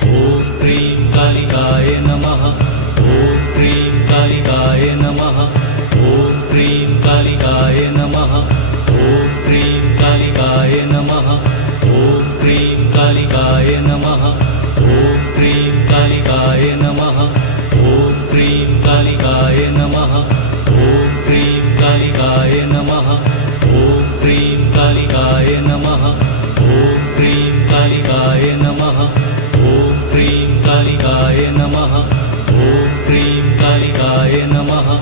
ॐ cream कालिकाय नमः। ॐ cream कालिकाय नमः। ॐ cream कालिकाय नमः। ॐ क्रीं कालिकाय नमः। ॐ क्रीं कालिकाय नमः। ॐ क्रीं कालिकाय नमः। ॐ क्रीं कालिकाय नमः। ॐ क्रीं कालिकाय नमः। ॐ क्रीं कालिकाय नमः। ॐ क्रीं कालिकाय नमः। ॐ क्रीं कालिकाय नमः। ॐ क्रीं कालिकाय नमः।